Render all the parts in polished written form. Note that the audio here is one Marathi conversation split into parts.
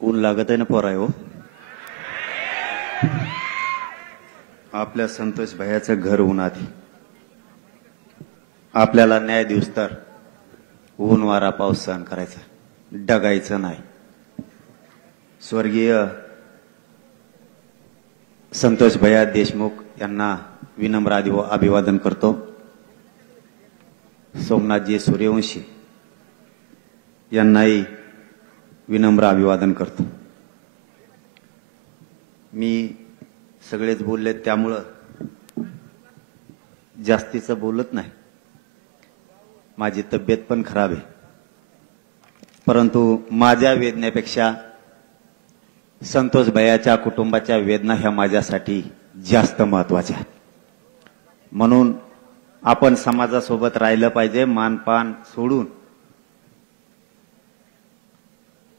ऊन लागत आहे ना पोराय हो. आपल्या संतोष भैयाचं घर उन्हात, आपल्याला न्याय दिवस तर ऊन वारा पाऊस सहन करायचा, डगायचं नाही. स्वर्गीय संतोष भैया देशमुख यांना विनम्र अभिवादन करतो. सोमनाथजी सूर्यवंशी यांनाही विनम्र अभिवादन करतो. मी सगळेच बोलले त्यामुळं जास्तीचं बोलत नाही. माझी तब्येत पण खराब आहे, परंतु माझ्या वेदनेपेक्षा संतोष भैयाच्या कुटुंबाच्या वेदना ह्या माझ्यासाठी जास्त महत्वाच्या आहेत. म्हणून आपण समाजासोबत राहिलं पाहिजे. मानपान सोडून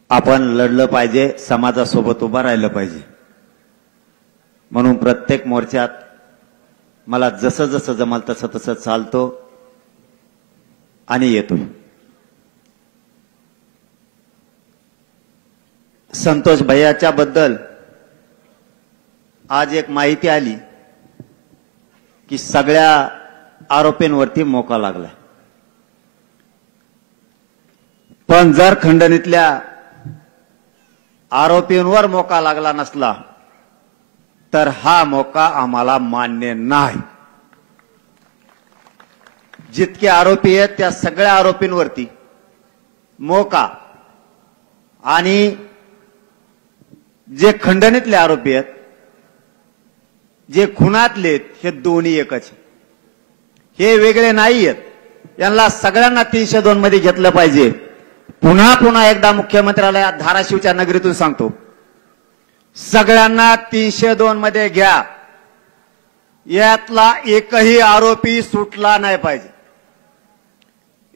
आपण लढलं पाहिजे, समाजासोबत उभा राहिलं पाहिजे. म्हणून प्रत्येक मोर्चात मला जसं जसं जमल तसं तसं चालतो आणि येतोय. संतोष भैयाच्या बद्दल आज एक माहिती आली की सगळ्या आरोपींवरती मोका लागलाय. पण जर खंडणीतल्या आरोपींवर मोका लागला नसला तर हा मोका आम्हाला मान्य नाही. जितके आरोपी आहेत त्या सगळ्या आरोपींवरती मोका आणि जे खंडणीतले आरोपी आहेत, जे खुनातले आहेत, हे दोन्ही एकच. हे वेगळे नाही आहेत. यांना सगळ्यांना 302 मध्ये घेतलं पाहिजे. पुन्हा पुन्हा एकदा मुख्यमंत्र्याला धाराशिवच्या नगरीतून सांगतो, सगळ्यांना 302 मध्ये घ्या. यातला एकही आरोपी सुटला नाही पाहिजे.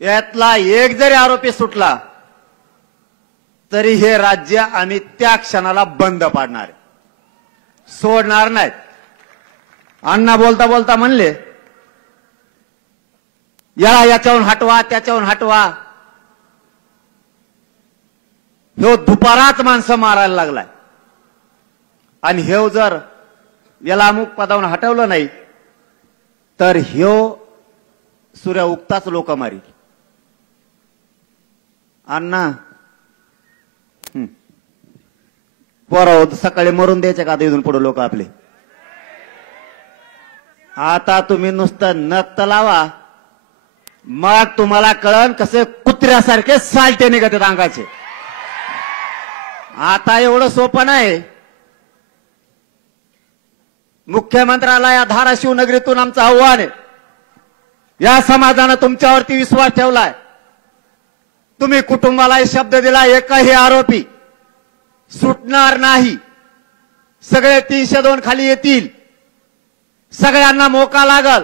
यातला एक जरी आरोपी सुटला तरी हे राज्य आम्ही त्या क्षणाला बंद पाडणार, सोडणार नाहीत. अण्णा बोलता बोलता म्हणले याला याच्याहून हटवा, त्याच्याहून हटवा. ह्यो दुपाराच माणसं मारायला लागलाय आणि ह्यो जर याला अमुक पदावरून हटवलं नाही तर ह्यो सूर्य उगताच लोक मारी. अण्णा पोरं सकाळी मरून द्यायचे का इथून पुढे लोक आपले? आता तुम्ही नुसतं नक्त लावा, मग तुम्हाला कळण कसे कुत्र्यासारखे सालटे निघत अंगाचे. आता एवढं सोपं नाही. मुख्यमंत्र्याला या धाराशिव नगरीतून आमचं आव्हान आहे. या समाजानं तुमच्यावरती विश्वास ठेवलाय. तुम्ही कुटुंबाला शब्द दिला, एकही आरोपी सुटणार नाही. सगळे 302 खाली येतील. सगळ्यांना मोका लागल.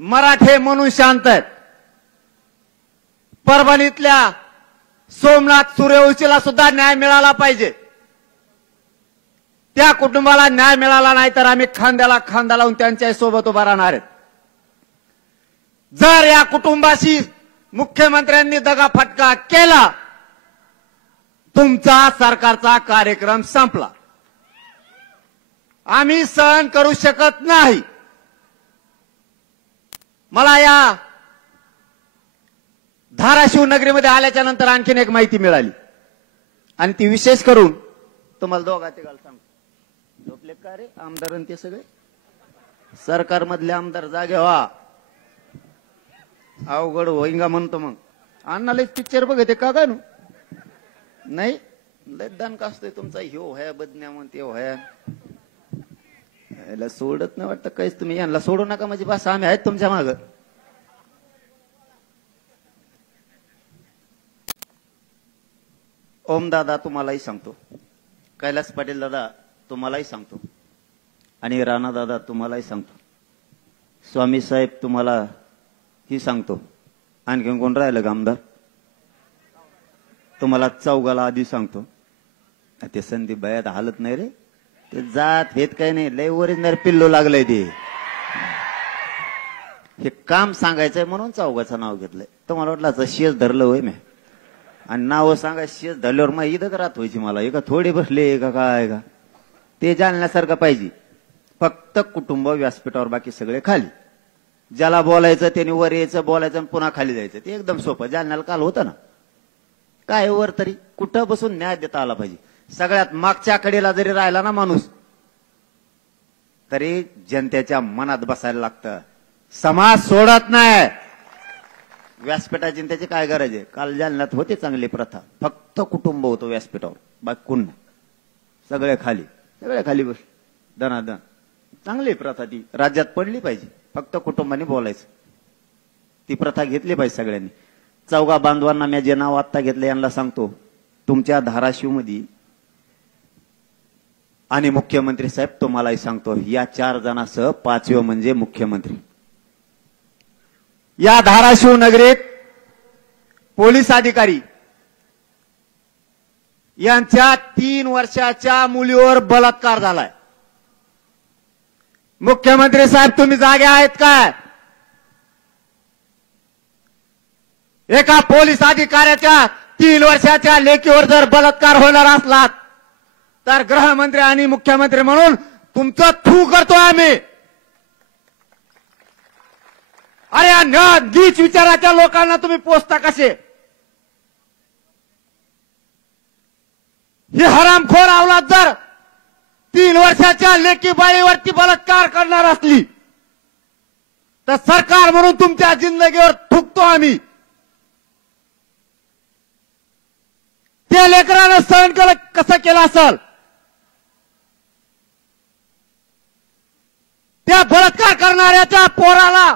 मराठे म्हणून शांत आहेत. परभणीतल्या सोमनाथ सूर्यवंशीला सुद्धा न्याय मिळाला पाहिजे. त्या कुटुंबाला न्याय मिळाला नाही तर आम्ही खांद्याला खांदा लावून त्यांच्या सोबत उभा राहणार आहेत. जर या कुटुंबाशी मुख्यमंत्र्यांनी दगाफटका केला, तुमचा सरकारचा कार्यक्रम संपला. आम्ही सहन करू शकत नाही. मला या धाराशिव नगरीमध्ये आल्याच्या नंतर आणखीन एक माहिती मिळाली आणि ती विशेष करून तुम्हाला दोघांची गाल सांगतो. झोपले का रे आमदार ते सगळे? सरकारमधले आमदार जागे व्हा, अवघड होईंगा म्हणतो. मग अण्णाला पिक्चर बघते का गा? नाही लय दणका असतोय तुमचा. ह्यो व्हाया बदन्या म्हणते व्हाया, याला सोडत नाही वाटतं काहीच. तुम्ही यांना सोडू नका म्हणजे बस आम्ही आहेत तुमच्या माग. ओम दादा तुम्हालाही सांगतो, कैलास पाटील दादा तुम्हालाही सांगतो आणि राणा दादा तुम्हालाही सांगतो, स्वामी साहेब तुम्हाला ही सांगतो. आणखीन कोण राहिलं का आमदार? तुम्हाला चौघाला आधी सांगतो. ते संदीप भैयात हालत नाही रे, ते जात हेत काही नाही, लय ओरिजिनल पिल्लो लागलंय ते. हे काम सांगायचंय म्हणून चौघाचं नाव घेतलंय. तुम्हाला वाटलं शेष धरलं होय मी? आणि नाव सांगा शेत झाल्यावर मग इथं राहत व्हायची मला एका थोडे बसले का काय का ते जाणण्यासारखं पाहिजे. फक्त कुटुंब व्यासपीठावर बाकी सगळे खाली. ज्याला बोलायचं त्याने वर यायचं बोलायचं आणि पुन्हा खाली जायचं. ते एकदम सोपं. जालन्याला काल होतं ना काय वर तरी कुठं बसून न्याय देता आला पाहिजे. सगळ्यात मागच्या कडेला जरी राहिला ना माणूस तरी जनतेच्या मनात बसायला लागतं. समाज सोडत नाही. व्यासपीठाची त्याची काय गरज आहे. काल जालन्यात होते चांगली प्रथा. फक्त कुटुंब होतं व्यासपीठावर बाकी कोण नाही. सगळे खाली बस दनादन. चांगली प्रथा ती राज्यात पडली पाहिजे. फक्त कुटुंबाने बोलायचं. ती प्रथा घेतली पाहिजे सगळ्यांनी. चौघा बांधवांना मी जे नाव आत्ता घेतलं यांना सांगतो तुमच्या धाराशिव मध्ये आणि मुख्यमंत्री साहेब तुम्हालाही सांगतो या 4 जणांसह 5वे म्हणजे मुख्यमंत्री. या धाराशिव नगरीत पोलीस अधिकारी यांच्या 3 वर्षाच्या मुलीवर बलात्कार झालाय. मुख्यमंत्री साहेब तुम्ही जागे आहेत काय. एका पोलीस अधिकाऱ्याच्या 3 वर्षाच्या लेकीवर जर बलात्कार होणार असला तर गृहमंत्री आणि मुख्यमंत्री म्हणून तुमचं थू करतोय आम्ही. अरे या नीच विचाराच्या लोकांना तुम्ही पोचता कसे. ही हरामखोर अवलाद जर 3 वर्षाच्या लेकी बाळीवरती बलात्कार करणार असली तर सरकार म्हणून तुमच्या जिंदगीवर थुकतो आम्ही. त्या लेकरानं सहन कसं केलं असेल. त्या बलात्कार करणाऱ्याच्या पोराला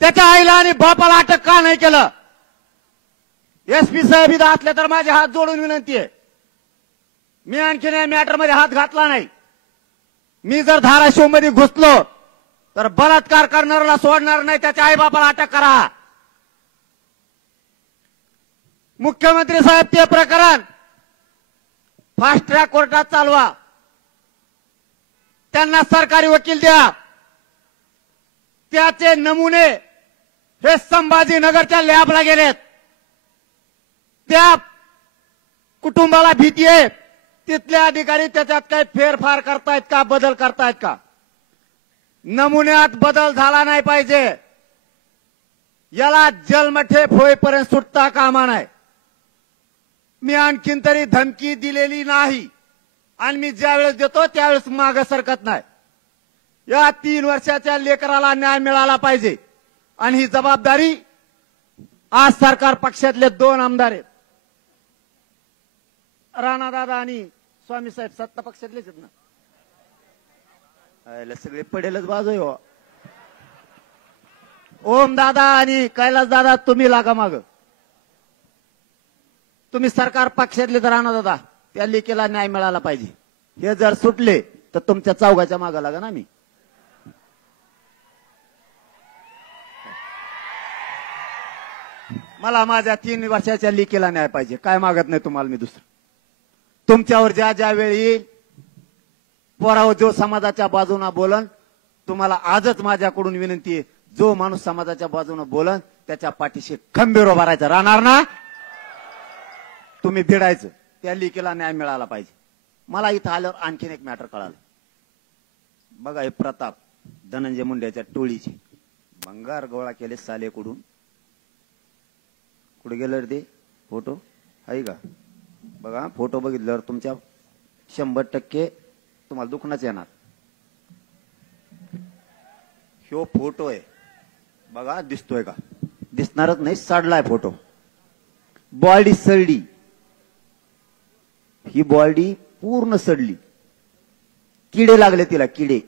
त्याच्या आईला आणि बापाला अटक का नाही केलं. एसपी साहेब इथं असले तर माझे हात जोडून विनंती आहे. मी आणखीन या मॅटर मध्ये हात घातला नाही. मी जर धाराशिव मध्ये घुसलो तर बलात्कार करणाऱ्याला सोडणार नाही. त्याच्या आई बापाला अटक करा. मुख्यमंत्री साहेब ते प्रकरण फास्ट ट्रॅक कोर्टात चालवा. त्यांना सरकारी वकील द्या. त्याचे नमुने हे संभाजीनगरच्या लॅबला गेलेत. त्या कुटुंबाला भीती आहे. तिथले अधिकारी त्याच्यात काही फेरफार करतायत का बदल करतायत का. नमुन्यात बदल झाला नाही पाहिजे. याला जन्मठेप होईपर्यंत सुटता कामा नाही. मी आणखीन तरी धमकी दिलेली नाही आणि मी ज्यावेळेस देतो त्यावेळेस मागे सरकत नाही. या 3 वर्षाच्या लेकराला न्याय मिळाला पाहिजे आणि ही जबाबदारी आज सरकार पक्षातले 2 आमदार आहेत. राणादादा आणि स्वामी साहेब सत्ता पक्षातलेच आहेत ना. सगळे पडेलच बाजू आहे. ओम दादा आणि कैलास दादा तुम्ही लागा माग. तुम्ही सरकार पक्षातले तर राणादादा त्या लेकीला न्याय मिळाला पाहिजे. हे जर सुटले तर तुमच्या चौघाच्या मागे लागा ना. मी मला माझ्या 3 वर्षाच्या लेकीला न्याय पाहिजे. काय मागत नाही तुम्हाला मी दुसरं. तुमच्यावर ज्या ज्या वेळी येईल पोराव जो समाजाच्या बाजूने बोलन तुम्हाला आजच माझ्याकडून विनंती आहे. जो माणूस समाजाच्या बाजूने बोलन त्याच्या पाठीशी खंबीर उभा राहायचं. राहणार ना तुम्ही भिडायचं. त्या लेकीला न्याय मिळाला पाहिजे. मला इथं आल्यावर आणखीन एक मॅटर कळालं. बघा हे प्रताप धनंजय मुंडेच्या टोळीची भंगार गोळा केले सालेकडून. कुठे गेलं रे ते फोटो आहे का. बघा फोटो बघितल्यावर तुमच्या 100% तुम्हाला दुखणंच येणार. ह्यो फोटो आहे बघा. दिसतोय का. दिसणारच नाही. सडलाय फोटो. बॉडी सडली. ही बॉडी पूर्ण सडली. किडे लागले तिला. किडे.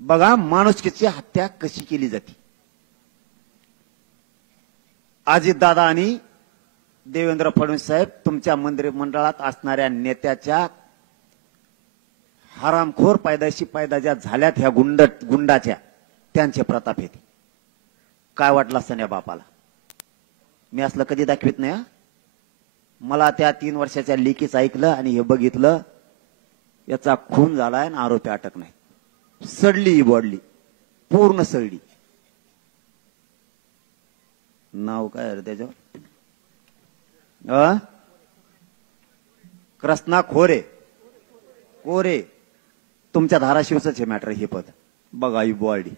बघा माणुसकीची हत्या कशी केली जाते. अजितदादा आणि देवेंद्र फडणवीस साहेब तुमच्या मंत्रिमंडळात असणाऱ्या नेत्याच्या हरामखोर पैदाशी पैदा ज्या झाल्यात ह्या गुंडाच्या त्यांचे प्रताप येते. काय वाटलं असं या बापाला. मी असलं कधी दाखवित नाही. मला त्या 3 वर्षाच्या लेकीच ऐकलं आणि हे बघितलं. याचा खून झालाय आणि आरोपी अटक नाही. सडली ही बॉडी पूर्ण सडली. नाव काय आहे त्याच्यावर? कृष्णा खोरे कोरे. तुमच्या धाराशिवच हे मॅटर हे पद बघा. युबॉडी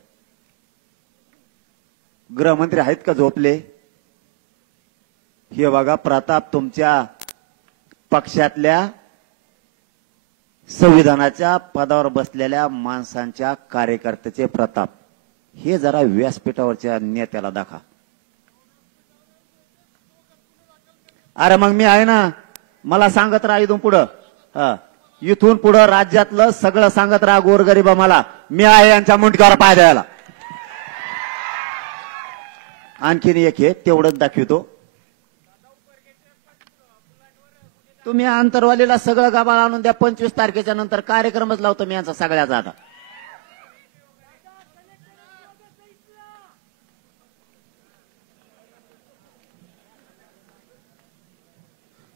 गृहमंत्री आहेत का झोपले? हे बघा प्रताप, तुमच्या पक्षातल्या संविधानाच्या पदावर बसलेल्या माणसांच्या कार्यकर्त्याचे प्रताप. हे जरा व्यासपीठावरच्या नेत्याला दाखवा. अरे मग मी आहे ना, मला सांगत राहा इथून पुढं. इथून पुढं राज्यातलं सगळं सांगत राहा गोरगरीबा. मला मी आहे यांच्या मुंडक्यावर पाय द्यायला. आणखीन एक हे तेवढंच दाखवतो. तुम्ही आंतरवालीला सगळं गाभाळ आणून द्या. 25 तारखेच्या नंतर कार्यक्रमच लावतो मी यांचा सगळ्याचा. आता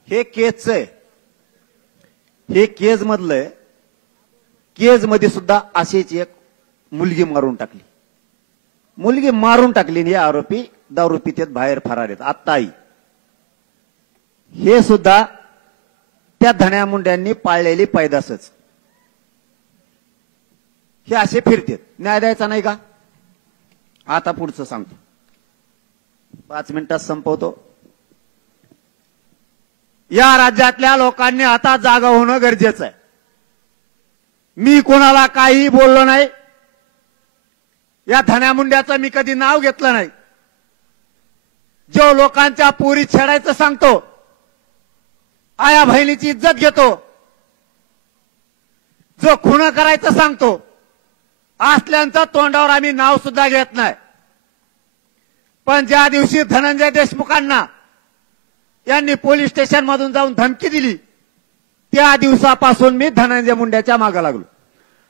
हे केजच आहे. हे केज मधलं. केज मध्ये सुद्धा अशीच एक मुलगी मारून टाकली. मुलगी मारून टाकली. हे आरोपी दारू पितेत बाहेर फरार आहेत. आत्ताही हे सुद्धा त्या धण्या मुंड्यांनी पाळलेली पैदासच. हे असे फिरतेत. न्याय द्यायचा नाही का? आता पुढचं सांगतो. 5 मिनिटात संपवतो. या राज्यातल्या लोकांनी आता जागा होणं गरजेचं आहे. मी कोणाला काही बोललो नाही. या धण्या मुंड्याचं मी कधी नाव घेतलं नाही. जो लोकांच्या पोरी छेडायचं सांगतो, आया बहिणीची इज्जत घेतो, जो खून करायचं सांगतो, असल्यांचं तोंडावर आम्ही नाव सुद्धा घेत नाही. पण ज्या दिवशी धनंजय देशमुखांना यांनी पोलीस स्टेशन मधून जाऊन धमकी दिली, त्या दिवसापासून मी धनंजय मुंड्याच्या मागे लागलो.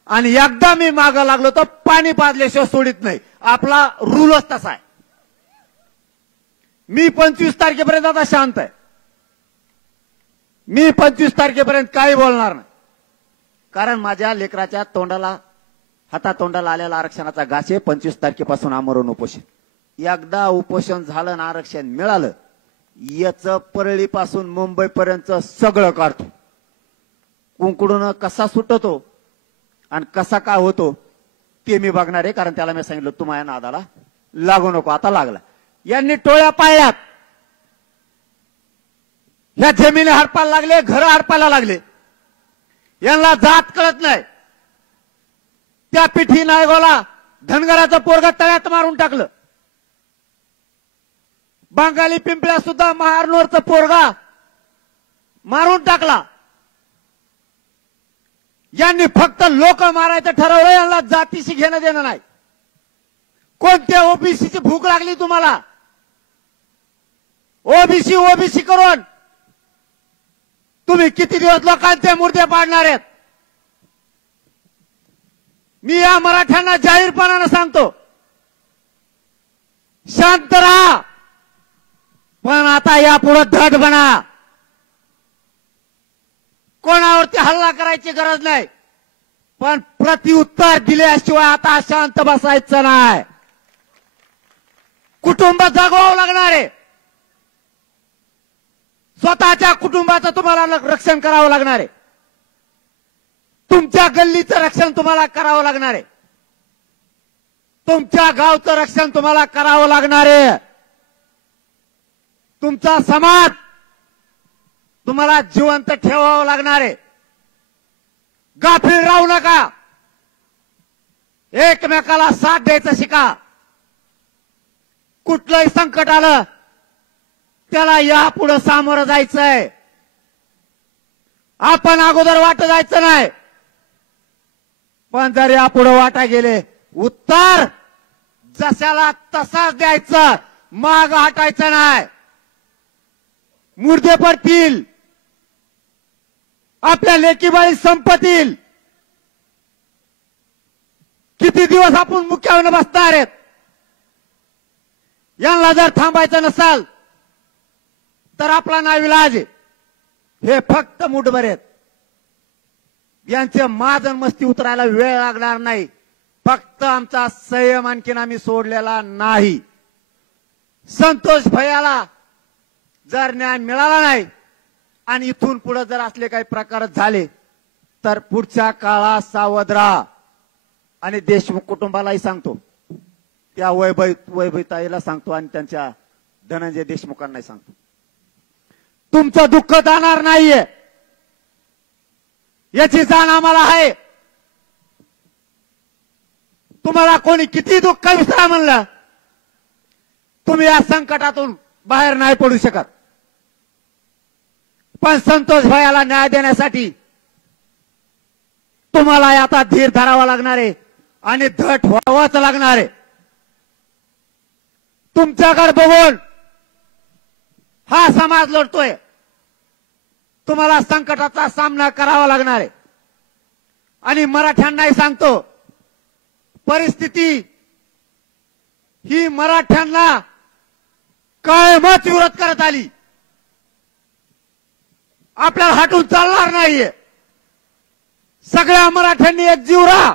आणि एकदा मी मागे लागलो तर पाणी पाजल्याशिवाय सोडित नाही. आपला रूलच तसा आहे. मी 25 तारखेपर्यंत आता शांत आहे. मी 25 तारखेपर्यंत काही बोलणार नाही. कारण माझ्या लेकराच्या तोंडाला हातातोंडाला आलेला आरक्षणाचा घास आहे. 25 तारखेपासून आमरण उपोषण. एकदा उपोषण झालं ना आरक्षण मिळालं, याचं परळीपासून मुंबईपर्यंत सगळं काढतो. कुंकडून कसा सुटतो आणि कसा काय होतो ते मी बघणार आहे. कारण त्याला मी सांगितलं तू माझ्या नादाला लागू नको. आता लागला. यांनी टोळ्या पाळल्यात. या जमिनी हडपायला लागले, घर हडपायला लागले. यांना जात कळत नाही. त्या पिठी नायगोला धनगराचं पोरग तळ्यात मारून टाकलं. बंगाली पिंपळ्या सुद्धा महारनोरचं पोरगा मारून टाकला. यांनी फक्त लोक मारायचं ठरवलं. यांना जातीशी घेणं देणं नाही. कोणत्या ओबीसीची भूक लागली तुम्हाला? ओबीसी ओबीसी करून तुम्ही किती दिवस लोकांचे मुर्दे पाडणार आहेत? मी या मराठ्यांना जाहीरपणानं सांगतो, शांत राहा. पण आता यापुढे धड बना. कोणावरती हल्ला करायची गरज नाही. पण प्रत्युत्तर दिल्याशिवाय आता शांत बसायचं नाही. कुटुंब जगवावं लागणार आहे. स्वतःच्या कुटुंबाचं तुम्हाला रक्षण करावं लागणार आहे. तुमच्या गल्लीचं रक्षण तुम्हाला करावं लागणार आहे. तुमच्या गावचं रक्षण तुम्हाला करावं लागणार आहे. तुमचा समाज तुम्हाला जिवंत ठेवावं लागणार आहे. गाफील राहू नका. एकमेकाला साथ द्यायचं शिका. कुठलंही संकट आलं त्याला यापुढे सामोरं जायचंय. आपण अगोदर वाट जायचं नाही. पण जर यापुढे वाटा गेले, उत्तर जशाला तसाच द्यायचं. माग हटायचं नाही. मुर्दे पडतील. आपल्या लेकीबाई संपतील. किती दिवस आपण मुक्यावर बसणार आहेत? यांना जर थांबायचं नसाल तर आपला नाविलाज आहे. हे फक्त मुठभर आहेत. यांचे माजन मस्ती उतरायला वेळ लागणार नाही. फक्त आमचा संयम आणखीन आम्ही सोडलेला नाही. संतोष भैयाला जर न्याय मिळाला नाही आणि इथून पुढे जर असले काही प्रकार झाले तर पुढच्या काळात सावध राहा. आणि देशमुख कुटुंबालाही सांगतो, त्या वैभवीताईला सांगतो आणि त्यांच्या धनंजय देशमुखांनाही सांगतो, तुमचं दुःख जाणार नाहीये याची जाण आम्हाला आहे. तुम्हाला कोणी किती दुःख विसरा म्हणलं, तुम्ही या संकटातून बाहेर नाही पडू शकत. पण संतोष भैयाला न्याय देण्यासाठी तुम्हाला आता धीर धरावा लागणार आहे आणि धट व्हावाच लागणार आहे. तुमच्याकडे बघून हा समाज लढतोय, तुम्हाला संकटाचा सामना करावा लागणार आहे. आणि मराठ्यांनाही सांगतो, परिस्थिती ही मराठ्यांना कायमच विरोध करत आली, आपल्याला हटून चालणार नाहीये. सगळ्या मराठ्यांनी एक जीव राहा.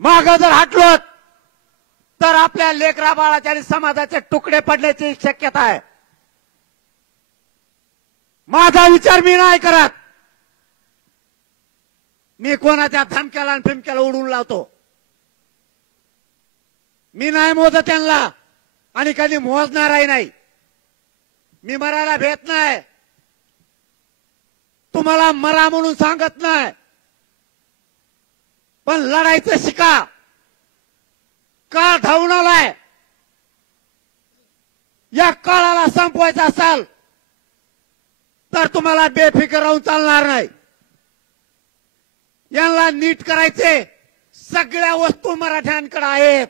माग जर हटलो तर आपल्या लेकरा बाळाच्या आणि समाजाचे तुकडे पडण्याची शक्यता आहे. माझा विचार मी नाही करत, मी कोणाच्या धमक्याला आणि फिमक्याला उडून लावतो. मी नाही मोजत त्यांना आणि कधी मोजणारही नाही. मी मरायला भेट नाही, तुम्हाला मरा म्हणून सांगत नाही, पण लढायचं शिका. काळ धावून आलाय, या काळाला संपवायचा असाल तर तुम्हाला बेफिकर राहून चालणार नाही. यांना नीट करायचे सगळ्या वस्तू मराठ्यांकडे आहेत,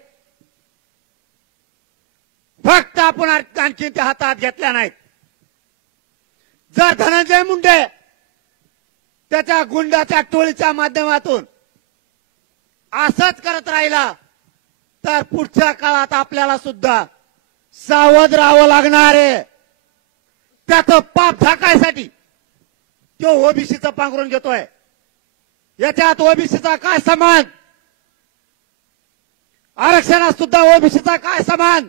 फक्त आपण आणखी त्या हातात घेतल्या नाहीत. जर धनंजय मुंडे त्याच्या गुंडाच्या टोळीच्या माध्यमातून असंच करत राहिला तर पुढच्या काळात आपल्याला सुद्धा सावध राहावं लागणार आहे. त्याचं पाप झाकायसाठी तो ओबीसीचं पांघरून घेतोय. याच्यात ओबीसीचा काय समान, आरक्षणात सुद्धा ओबीसीचा काय समान.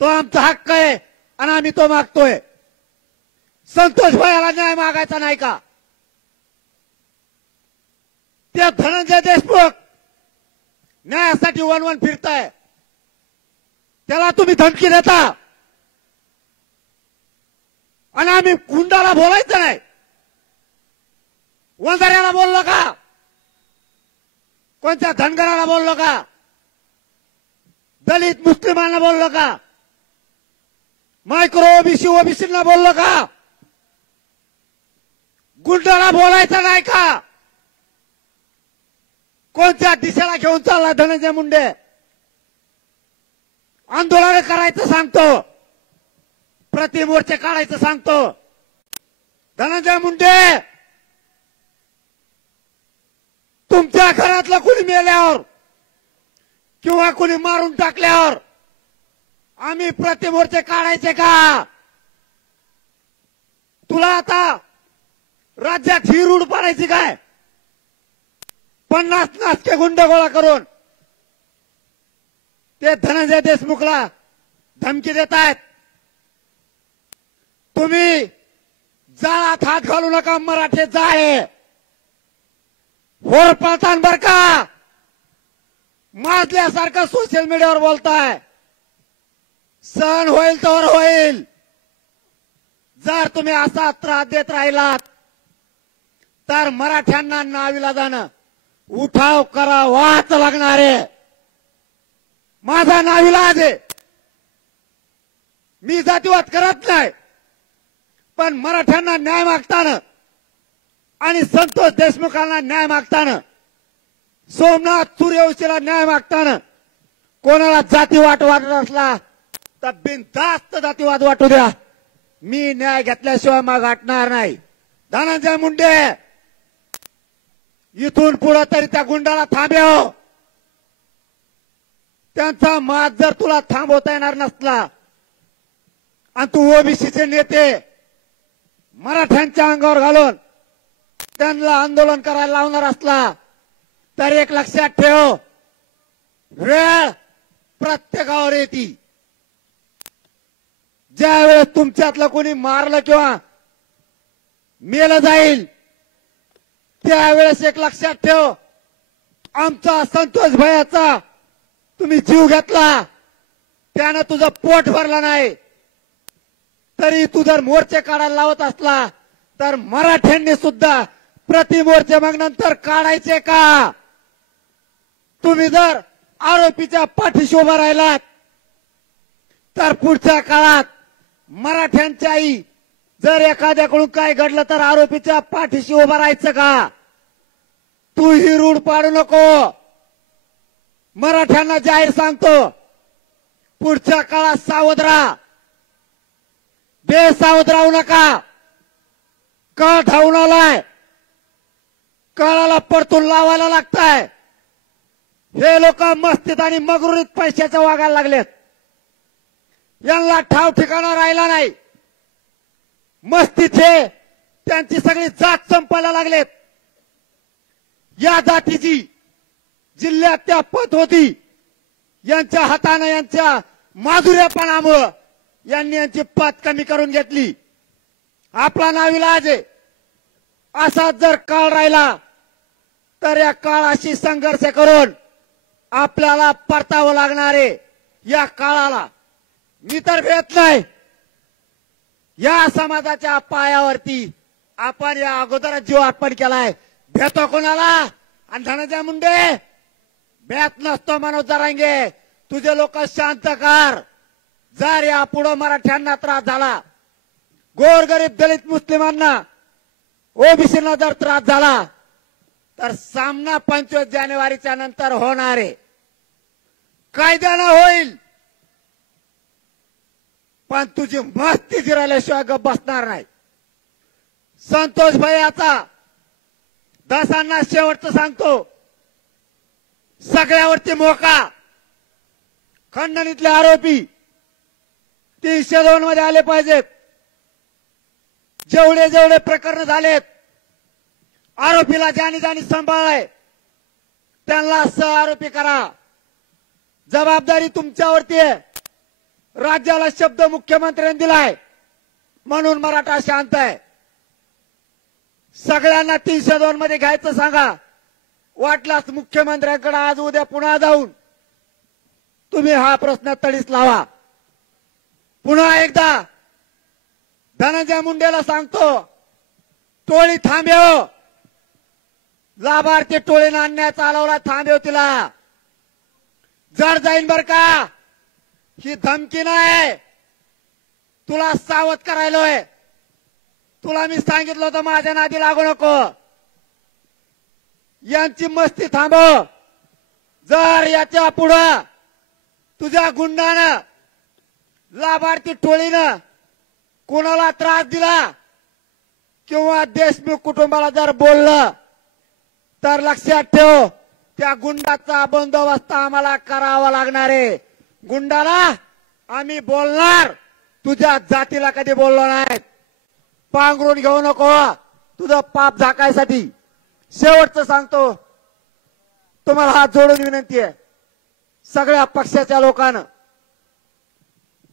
तो आमचा हक्क आहे आणि आम्ही तो मागतोय. संतोष भैयाला न्याय मागायचा नाही का? त्या धनंजय देशमुख न्यायासाठी वन फिरताय, त्याला तुम्ही धमकी देता आणि आम्ही गुंडाला बोलायचं नाही. वंजाऱ्याला बोललो का? कोणत्या धनगराला बोललो का? दलित मुस्लिमांना बोललो का? मायक्रो ओबीसीला बोललो का? गुंडाला बोलायचं नाही का? कोणत्या दिशेला घेऊन चालला धनंजय मुंडे? आंदोलन करायचं सांगतो, प्रतिमोर्चे काढायचं सांगतो. धनंजय मुंडे, तुमच्या घरातलं कुणी मेल्यावर किंवा कुणी मारून टाकल्यावर आम्ही प्रतिमोर्चे काढायचे का? तुला आता राज्यात ही रूढ पाडायची काय? 50 नासके गुंड गोळा करून ते धनंजय देशमुखला धमकी देतायत. तुम्ही जाळात हात घालू नका, मराठे जाळे होर पळतान बर का? माजल्यासारखं सोशल मीडियावर बोलताय. सण होईल तर होईल. जर तुम्ही असा त्रास देत राहिलात तर मराठ्यांना नाविलाजानं उठाव करावाच लागणार आहे. माझा नाविलाज आहे. मी जातीवाद करत नाही, पण मराठ्यांना न्याय मागताना आणि संतोष देशमुखांना न्याय मागताना, सोमनाथ सूर्यवंशीला न्याय मागताना कोणाला जातीवाद वाटत असला तर बिनधास्त जातीवाद वाटू द्या. मी न्याय घेतल्याशिवाय माग हटणार नाही. धनंजय मुंडे, इथून पुढे तरी त्या गुंडाला थांबव. त्यांचा माज जर तुला थांबवता येणार नसला आणि तू ओबीसीचे नेते मराठ्यांच्या अंगावर घालून त्यांना आंदोलन करायला लावणार असला तर एक लक्षात ठेव, वेळ प्रत्येकावर येते. ज्या वेळेस तुमच्यातलं कोणी मारलं किंवा मेलं जाईल त्यावेळेस एक लक्षात ठेव, आमचा संतोष भैयाचा तुम्ही जीव घेतला, त्यानं तुझं पोट भरलं नाही, तरी तू जर मोर्चे काढायला लावत असला तर मराठ्यांनी सुद्धा प्रति मोर्चे मग नंतर काढायचे का? तुम्ही जर आरोपीच्या पाठीशी उभा राहिलात तर पुढच्या काळात मराठ्यांच्याही जर एखाद्याकडून काय घडलं तर आरोपीच्या पाठीशी उभा राहायचं का? तू ही रूढ पाडू नको. मराठ्यांना जाहीर सांगतो, पुढच्या काळात सावध राहा, बेसावध राहू नका. काळ धावून आलाय, काळाला परतून लावायला लागताय. हे लोक मस्तीत आणि मगरुरीत पैशाच्या वागायला लागलेत. यांना ठाव ठिकाणा राहिला नाही. मस्तीचे त्यांची सगळी जात संपायला लागलेत. या जातीची जिल्ह्यात त्या पत होती, यांच्या हाताने यांच्या माधुर्यपणामुळं यांनी यांची पत कमी करून घेतली. आपला नाविलाज आहे. असाच जर काळ राहिला तर या काळाशी संघर्ष करून आपल्याला परतावं लागणार आहे. या काळाला मी तर भेट नाही. या समाजाच्या पायावरती आपण या अगोदर जीव अर्पण केलाय. भेटतो कोणाला? आणि धनंजय मुंडे भेट नसतो. मनोज जरांगे तुझे लोक शांत कर. जर या पुढे मराठ्यांना त्रास झाला, गोरगरीब दलित मुस्लिमांना ओबीसीना जर त्रास झाला तर सामना 25 जानेवारीच्या नंतर होणार आहे. कायद्यानं होईल, पण तुझी मस्ती जिरल्याशिवाय गप बसणार नाही. संतोष भैयाचा दासांना शेवटचं सांगतो, सगळ्यावरती मोका. खंडणीतले आरोपी 302 मध्ये आले पाहिजेत. जेवढे जेवढे प्रकरण झालेत, आरोपीला ज्याने ज्याने सांभाळलाय त्यांना सह आरोपी करा. जबाबदारी तुमच्यावरती आहे. राज्याला शब्द मुख्यमंत्र्यांनी दिलाय म्हणून मराठा शांत आहे. सगळ्यांना 302 मध्ये घ्यायचं सांगा. वाटल्यास मुख्यमंत्र्यांकडे आज उद्या पुन्हा जाऊन तुम्ही हा प्रश्न तडीस लावा. पुन्हा एकदा धनंजय मुंडेला सांगतो, टोळी थांबव. लाभार्थी टोळीनं अन्याय चालवला, थांबव तिला. जड जाईन बर का, ही धमकी नाही. तुला सावध करायलोय. तुला मी सांगितलं होतं माझ्या नादी लागू नको. यांची मस्ती थांबव. जर याच्या पुढं तुझ्या गुंडानं लाभार्थी टोळीनं कोणाला त्रास दिला किंवा देशमुख कुटुंबाला जर बोललं तर लक्षात ठेव, त्या गुंडाचा बंदोबस्त आम्हाला करावा लागणार आहे. गुंडाला आम्ही बोलणार, तुझ्या जातीला कधी बोललो नाही. पांघरून घेऊ नको तुझं पाप झाकायसाठी. शेवटचं सांगतो, तुम्हाला हात जोडून विनंती आहे, सगळ्या पक्षाच्या लोकांना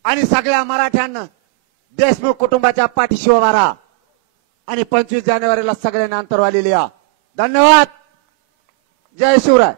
आणि सगळ्या मराठ्यांना देशमुख कुटुंबाच्या पाठीशी उभा राहा आणि 25 जानेवारीला सगळ्यांना अंतरवाली लिहा. धन्यवाद. जय शिवराय.